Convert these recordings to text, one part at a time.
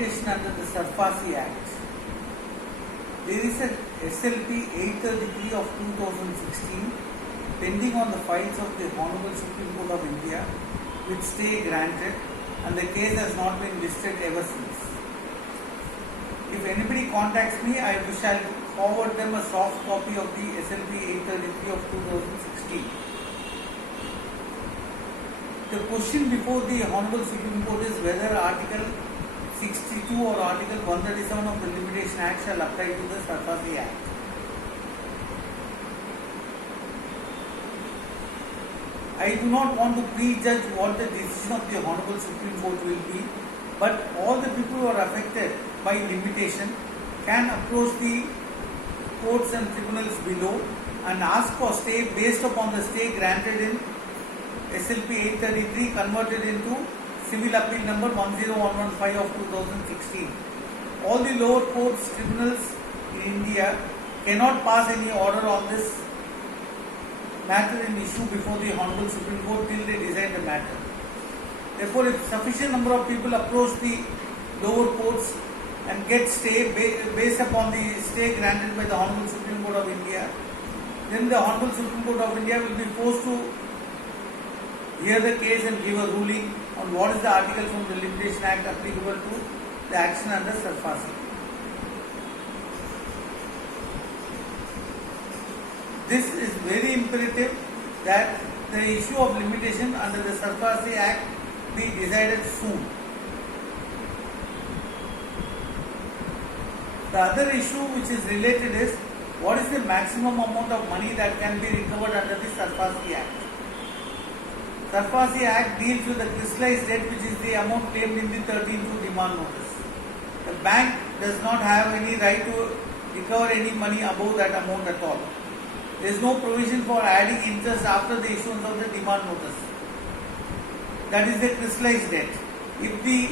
limitation under the SARFAESI Act. There is a SLP 833 of 2016 pending on the files of the Honorable Supreme Court of India with stay granted, and the case has not been listed ever since. If anybody contacts me, I shall forward them a soft copy of the SLP 833 of 2016. The question before the Honorable Supreme Court is whether Article 62 or Article 137 of the Limitation Act shall apply to the SARFAESI Act. I do not want to prejudge what the decision of the Honorable Supreme Court will be, but all the people who are affected by limitation can approach the courts and tribunals below and ask for stay based upon the stay granted in SLP 833 converted into Civil Appeal number 10115 of 2016. All the lower courts, tribunals in India cannot pass any order on this matter in issue before the Honorable Supreme Court till they decide the matter. Therefore, if sufficient number of people approach the lower courts and get stay based upon the stay granted by the Honorable Supreme Court of India, then the Honorable Supreme Court of India will be forced to hear the case and give a ruling on what is the article from the Limitation Act applicable to the action under SARFAESI. This is very imperative that the issue of limitation under the SARFAESI Act be decided soon. The other issue which is related is what is the maximum amount of money that can be recovered under the SARFAESI Act. SARFAESI Act deals with the crystallized debt, which is the amount claimed in the 13(2) demand notice. The bank does not have any right to recover any money above that amount at all. There is no provision for adding interest after the issuance of the demand notice. That is the crystallized debt. If the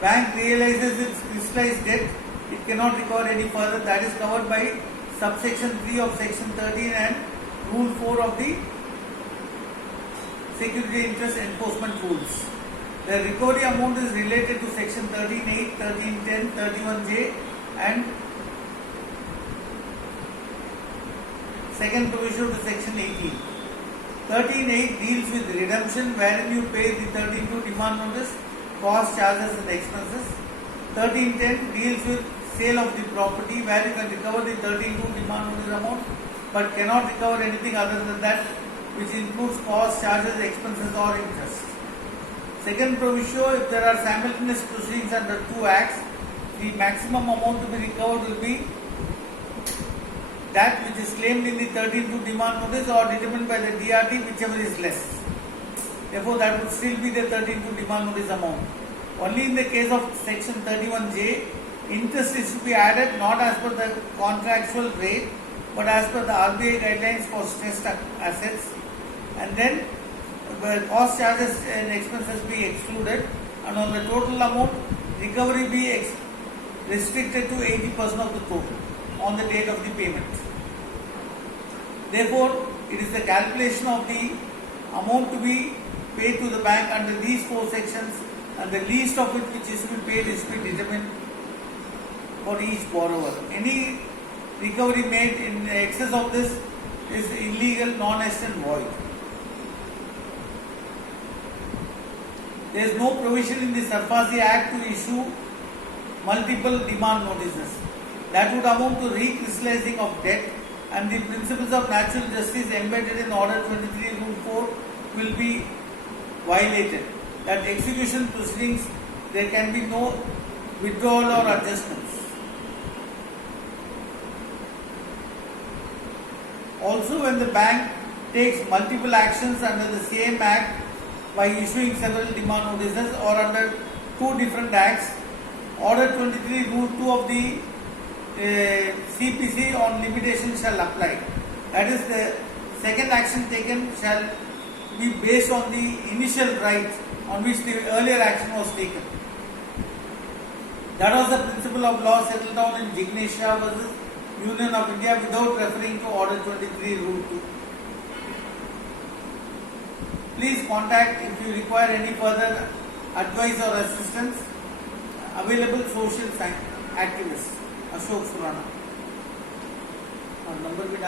bank realizes its crystallized debt, it cannot recover any further. That is covered by subsection 3 of section 13 and rule 4 of the security interest enforcement rules. The recovery amount is related to section 13(8), 13(10), 31J and second provision to section 18. 13(8) deals with redemption, wherein you pay the 13(2) demand notice, cost, charges and expenses. 13(10) deals with sale of the property, where you can recover the 13(2) demand notice amount but cannot recover anything other than that, which includes cost, charges, expenses or interest. Second provision, if there are simultaneous proceedings under two acts, the maximum amount to be recovered will be that which is claimed in the 13(2) demand notice or determined by the DRT, whichever is less. Therefore, that would still be the 13(2) demand notice amount. Only in the case of section 31J, interest is to be added not as per the contractual rate but as per the RBI guidelines for stressed assets, and then cost, charges and expenses be excluded, and on the total amount recovery be restricted to 80% of the total on the date of the payment. Therefore, it is the calculation of the amount to be paid to the bank under these four sections, and the least of it which is to be paid is to be determined for each borrower. Any recovery made in excess of this is illegal, non-est and void. There is no provision in the SARFAESI Act to issue multiple demand notices. That would amount to recrystallizing of debt, and the principles of natural justice embedded in Order 23 Rule 4 will be violated. That execution proceedings, there can be no withdrawal or adjustments. Also, when the bank takes multiple actions under the same act by issuing several demand notices or under two different acts, Order 23 Rule 2 of the CPC on limitation shall apply. That is, the second action taken shall be based on the initial right on which the earlier action was taken. That was the principle of law settled down in Jignesh versus Union of India without referring to Order 23 Rule 2. Please contact if you require any further advice or assistance. Available social activist Ashok Surana. और number भी